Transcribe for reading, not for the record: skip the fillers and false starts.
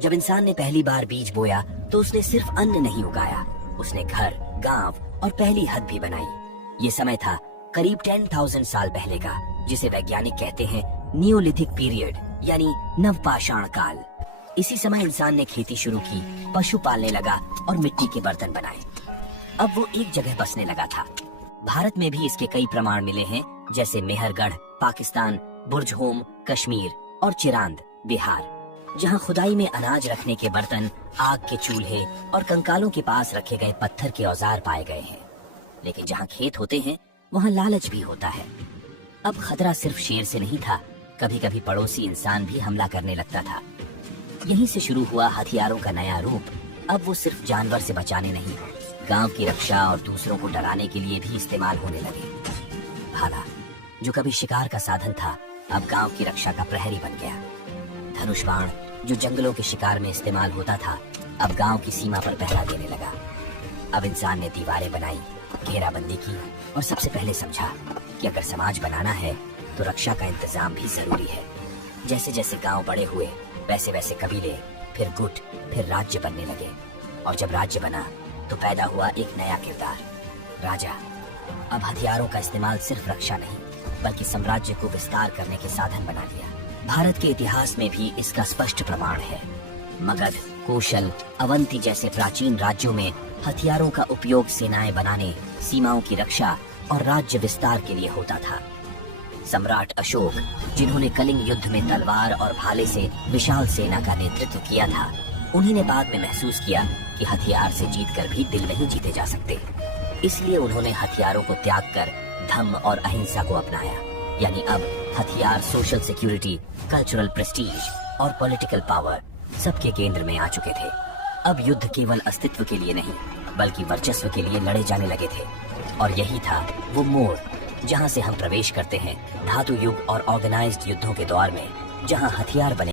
जब इंसान ने पहली बार बीज बोया तो उसने सिर्फ अन्न नहीं उगाया, उसने घर, गांव और पहली हद भी बनाई। ये समय था करीब 10,000 साल पहले का, जिसे वैज्ञानिक कहते हैं नियोलिथिक पीरियड, यानी नवपाषाण काल। इसी समय इंसान ने खेती शुरू की, पशु पालने लगा और मिट्टी के बर्तन बनाए। अब वो एक जगह बसने लगा था। भारत में भी इसके कई प्रमाण मिले हैं, जैसे मेहरगढ़, पाकिस्तान, बुर्जहोम, कश्मीर और चिरांद, बिहार, जहाँ खुदाई में अनाज रखने के बर्तन, आग के चूल्हे और कंकालों के पास रखे गए पत्थर के औजार पाए गए हैं। लेकिन जहाँ खेत होते हैं वहाँ लालच भी होता है। अब खतरा सिर्फ शेर से नहीं था, कभी कभी पड़ोसी इंसान भी हमला करने लगता था। यहीं से शुरू हुआ हथियारों का नया रूप। अब वो सिर्फ जानवर से बचाने नहीं, गांव की रक्षा और दूसरों को डराने के लिए भी इस्तेमाल होने लगे। भाला, जो कभी शिकार का साधन था, अब गांव की रक्षा का प्रहरी बन गया। धनुष बाण, जो जंगलों के शिकार में इस्तेमाल होता था, अब गांव की सीमा पर पहरा देने लगा। अब इंसान ने दीवारें बनाई, घेराबंदी की और सबसे पहले समझा कि अगर समाज बनाना है तो रक्षा का इंतजाम भी जरूरी है। जैसे जैसे गांव बड़े हुए, वैसे वैसे कबीले, फिर गुट, फिर राज्य बनने लगे। और जब राज्य बना तो पैदा हुआ एक नया किरदार, राजा। अब हथियारों का इस्तेमाल सिर्फ रक्षा नहीं, बल्कि साम्राज्य को विस्तार करने के साधन बना लिया। भारत के इतिहास में भी इसका स्पष्ट प्रमाण है। मगध, कौशल, अवंती जैसे प्राचीन राज्यों में हथियारों का उपयोग सेनाएं बनाने, सीमाओं की रक्षा और राज्य विस्तार के लिए होता था। सम्राट अशोक, जिन्होंने कलिंग युद्ध में तलवार और भाले से विशाल सेना का नेतृत्व किया था, उन्हीं ने बाद में महसूस किया कि हथियार से जीतकर भी दिल नहीं जीते जा सकते। इसलिए उन्होंने हथियारों को त्याग कर धम्म और अहिंसा को अपनाया। यानी अब हथियार सोशल सिक्योरिटी, कल्चरल प्रेस्टीज और पॉलिटिकल पावर सबके केंद्र में आ चुके थे। अब युद्ध केवल अस्तित्व के लिए नहीं, बल्कि वर्चस्व के लिए लड़े जाने लगे थे। और यही था वो मोड़ जहां से हम प्रवेश करते हैं धातु युग और ऑर्गेनाइज्ड युद्धों के दौर में, जहां हथियार बने